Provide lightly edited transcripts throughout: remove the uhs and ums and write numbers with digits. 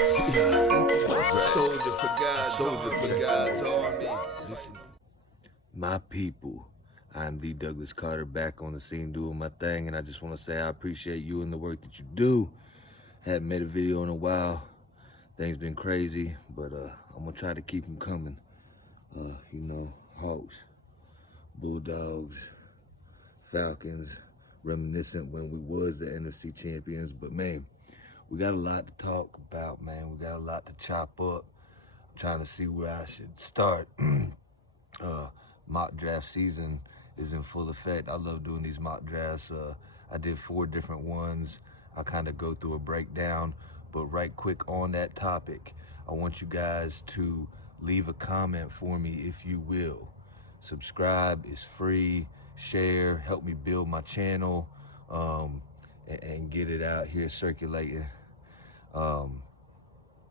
Soldier for God's army. My people, I'm the Douglas Carter, back on the scene doing my thing, and I just want to say I appreciate you and the work that you do. Haven't made a video in a while. Things been crazy, but I'm gonna try to keep them coming. Hawks, Bulldogs, Falcons, reminiscent when we was the NFC champions. But man, we got a lot to talk about, man. We got a lot to chop up. I'm trying to see where I should start. Mock draft season is in full effect. I love doing these mock drafts. I did 4 different ones. I kind of go through a breakdown, but right quick on that topic, I want you guys to leave a comment for me if you will. Subscribe is free. Share, help me build my channel, and get it out here circulating.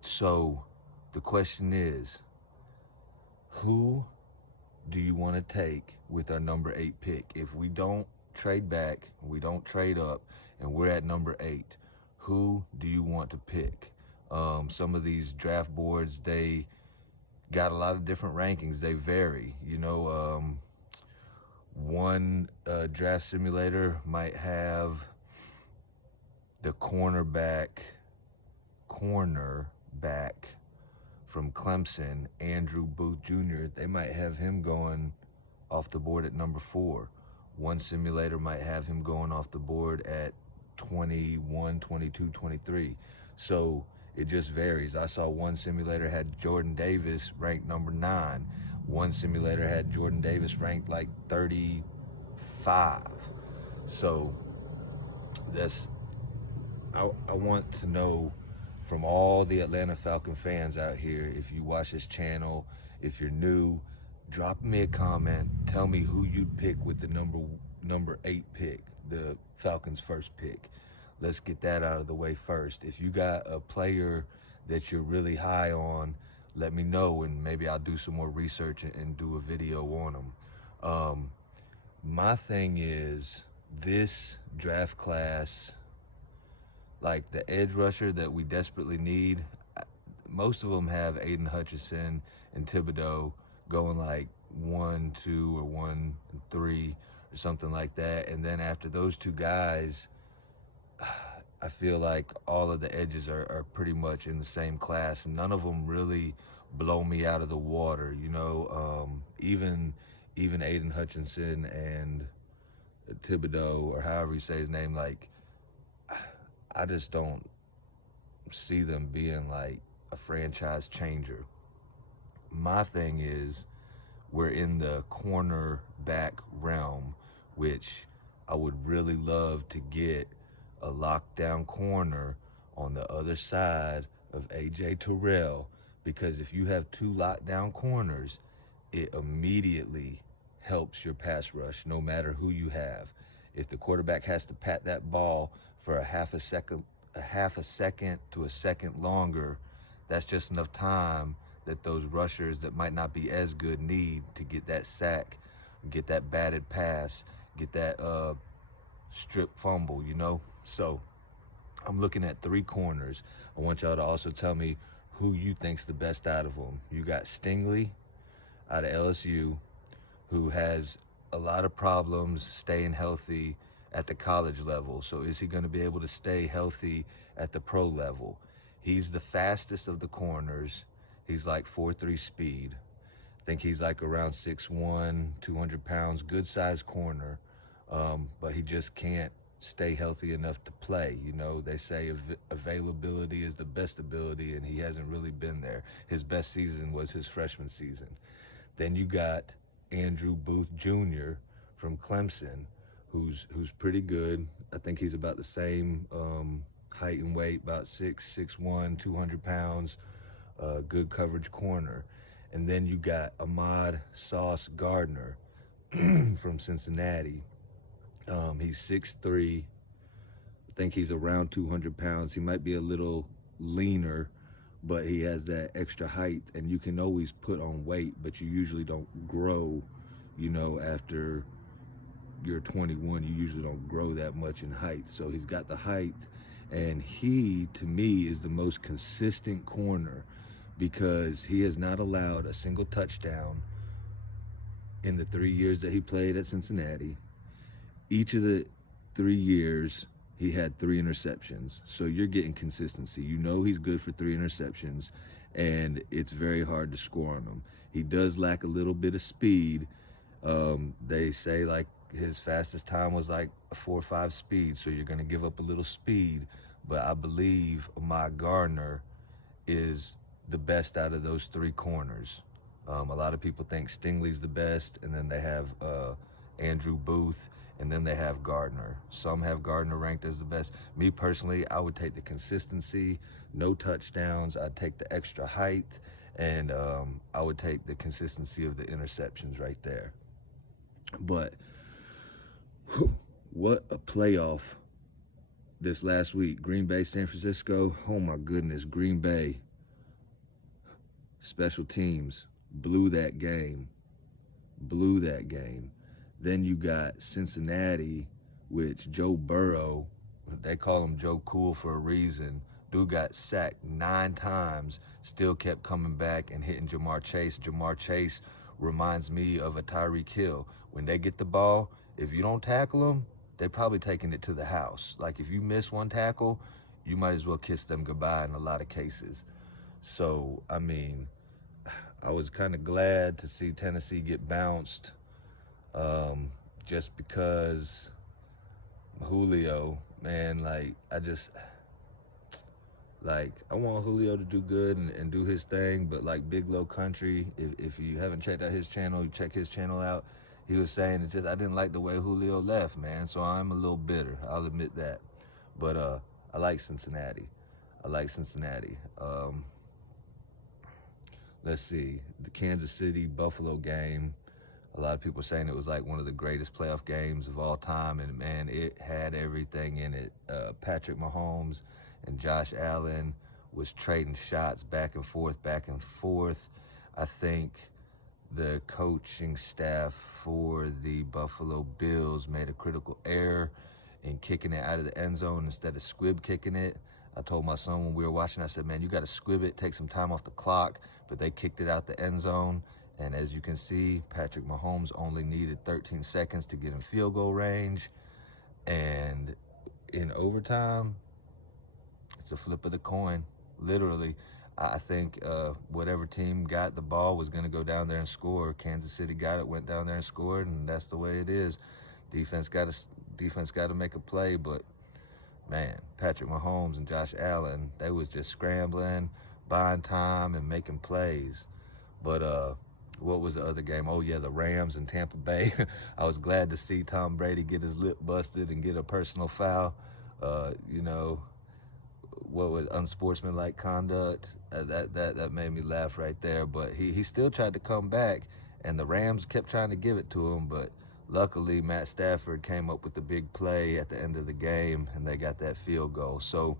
So the question is, who do you want to take with our number 8 pick? If we don't trade back, we don't trade up, and we're at number 8, who do you want to pick? Some of these draft boards, they got a lot of different rankings. They vary. One draft simulator might have the cornerback from Clemson, Andrew Booth Jr., they might have him going off the board at number 4. One simulator might have him going off the board at 21, 22, 23. So it just varies. I saw one simulator had Jordan Davis ranked number 9. One simulator had Jordan Davis ranked like 35. So I want to know from all the Atlanta Falcon fans out here, if you watch this channel, if you're new, drop me a comment. Tell me who you'd pick with the number 8 pick, the Falcons' first pick. Let's get that out of the way first. If you got a player that you're really high on, let me know, and maybe I'll do some more research and do a video on them. My thing is, this draft class, like the edge rusher that we desperately need, most of them have Aiden Hutchinson and Thibodeau going like 1, 2, or 1, 3, or something like that. And then after those 2 guys, I feel like all of the edges are pretty much in the same class, and none of them really blow me out of the water. Even Aiden Hutchinson and Thibodeau, or however you say his name, like, I just don't see them being like a franchise changer. My thing is, we're in the cornerback realm, which I would really love to get a lockdown corner on the other side of AJ Terrell, because if you have 2 lockdown corners, it immediately helps your pass rush, no matter who you have. If the quarterback has to pat that ball for a half a second to a second longer, that's just enough time that those rushers that might not be as good need to get that sack, get that batted pass, get that strip fumble, So I'm looking at 3 corners. I want y'all to also tell me who you think's the best out of them. You got Stingley out of LSU, who has a lot of problems staying healthy at the college level. So is he going to be able to stay healthy at the pro level? He's the fastest of the corners. He's like 4.3 speed. I think he's like around 6'1", 200 pounds, good sized corner. But he just can't stay healthy enough to play. They say availability is the best ability, and he hasn't really been there. His best season was his freshman season. Then you got Andrew Booth Jr. from Clemson, who's pretty good. I think he's about the same height and weight, about 6'1", 200 pounds, good coverage corner. And then you got Ahmad Sauce Gardner from Cincinnati. He's 6'3". I think he's around 200 pounds. He might be a little leaner, but he has that extra height, and you can always put on weight, but you usually don't grow, after you're 21, you usually don't grow that much in height. So he's got the height, And he, to me, is the most consistent corner because he has not allowed a single touchdown in the 3 years that he played at Cincinnati. Each of the 3 years, he had 3 interceptions. So you're getting consistency. You know he's good for 3 interceptions, and it's very hard to score on him. He does lack a little bit of speed. They say like his fastest time was like a 4.5 speed, so you're going to give up a little speed. But I believe Ahmad Gardner is the best out of those 3 corners. A lot of people think Stingley's the best, and then they have Andrew Booth, and then they have Gardner. Some have Gardner ranked as the best. Me personally, I would take the consistency, no touchdowns. I'd take the extra height, and I would take the consistency of the interceptions right there. But what a playoff this last week. Green Bay, San Francisco. Oh my goodness, Green Bay. Special teams blew that game. Then you got Cincinnati, which Joe Burrow, they call him Joe Cool for a reason. Dude got sacked 9 times, still kept coming back and hitting Jamar Chase. Jamar Chase reminds me of a Tyreek Hill. When they get the ball, if you don't tackle them, they're probably taking it to the house. Like if you miss one tackle, you might as well kiss them goodbye in a lot of cases. So, I mean, I was kind of glad to see Tennessee get bounced just because Julio, man, like, I want Julio to do good and do his thing, but like Big Low Country, if you haven't checked out his channel, you check his channel out. He was saying it's just I didn't like the way Julio left, man. So I'm a little bitter. I'll admit that. But I like Cincinnati. Let's see, the Kansas City Buffalo game. A lot of people saying it was like one of the greatest playoff games of all time, and man, it had everything in it. Patrick Mahomes and Josh Allen was trading shots back and forth. I think the coaching staff for the Buffalo Bills made a critical error in kicking it out of the end zone instead of squib kicking it. I told my son when we were watching, I said, man, you got to squib it, take some time off the clock, but they kicked it out the end zone. And as you can see, Patrick Mahomes only needed 13 seconds to get in field goal range. And in overtime, it's a flip of the coin, literally. I think whatever team got the ball was going to go down there and score. Kansas City got it, went down there and scored, and that's the way it is. Defense got to make a play, but man, Patrick Mahomes and Josh Allen, they was just scrambling, buying time, and making plays. But what was the other game? Oh, yeah, the Rams and Tampa Bay. I was glad to see Tom Brady get his lip busted and get a personal foul. What was unsportsmanlike conduct? That made me laugh right there. But he still tried to come back, and the Rams kept trying to give it to him. But luckily, Matt Stafford came up with the big play at the end of the game, and they got that field goal. So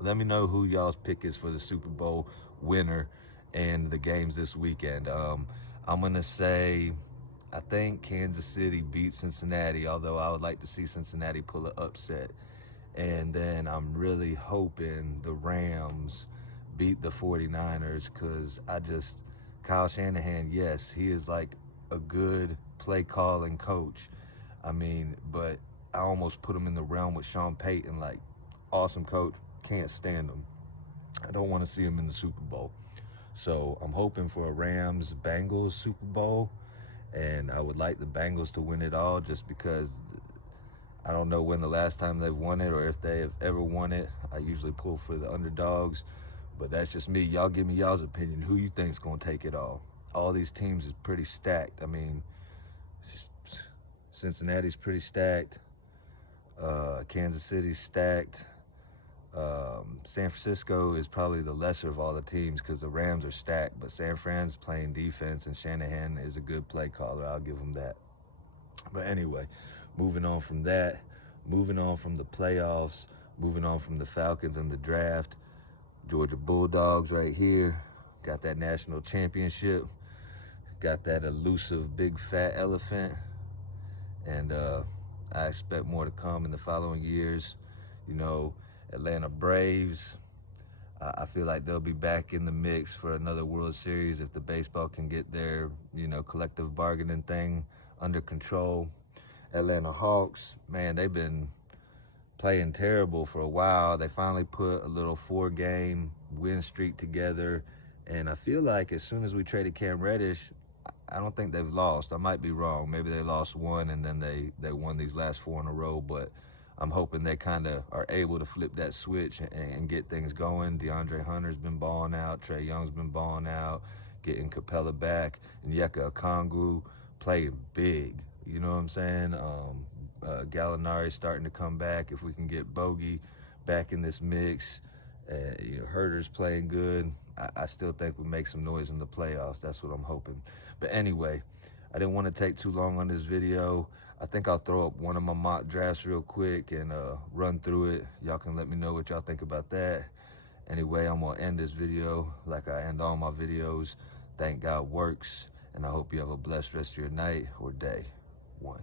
let me know who y'all's pick is for the Super Bowl winner and the games this weekend. I'm going to say I think Kansas City beat Cincinnati, although I would like to see Cincinnati pull an upset. And then I'm really hoping the Rams beat the 49ers because Kyle Shanahan, yes, he is like a good play calling coach. I mean, but I almost put him in the realm with Sean Payton, like awesome coach, can't stand him. I don't want to see him in the Super Bowl. So I'm hoping for a Rams-Bengals Super Bowl, and I would like the Bengals to win it all just because I don't know when the last time they've won it or if they have ever won it. I usually pull for the underdogs, but that's just me. Y'all give me y'all's opinion. Who you think's going to take it all? All these teams is pretty stacked. I mean, Cincinnati's pretty stacked. Kansas City's stacked. San Francisco is probably the lesser of all the teams because the Rams are stacked, but San Fran's playing defense and Shanahan is a good play caller. I'll give him that. But anyway, moving on from that, moving on from the playoffs, moving on from the Falcons and the draft, Georgia Bulldogs right here, got that national championship, got that elusive big fat elephant, and I expect more to come in the following years. Atlanta Braves, I feel like they'll be back in the mix for another World Series if the baseball can get their, collective bargaining thing under control. Atlanta Hawks, man, they've been playing terrible for a while. They finally put a little 4-game win streak together, and I feel like as soon as we traded Cam Reddish, I don't think they've lost. I might be wrong. Maybe they lost one and then they won these last 4 in a row, but I'm hoping they kind of are able to flip that switch and get things going. DeAndre Hunter's been balling out. Trae Young's been balling out, getting Capella back, and Yeka Okongwu playing big. You know what I'm saying? Gallinari's starting to come back. If we can get Bogey back in this mix, Herter's playing good, I still think we make some noise in the playoffs. That's what I'm hoping. But anyway, I didn't want to take too long on this video. I think I'll throw up one of my mock drafts real quick and run through it. Y'all can let me know what y'all think about that. Anyway, I'm going to end this video like I end all my videos. Thank God works, and I hope you have a blessed rest of your night or day. 1.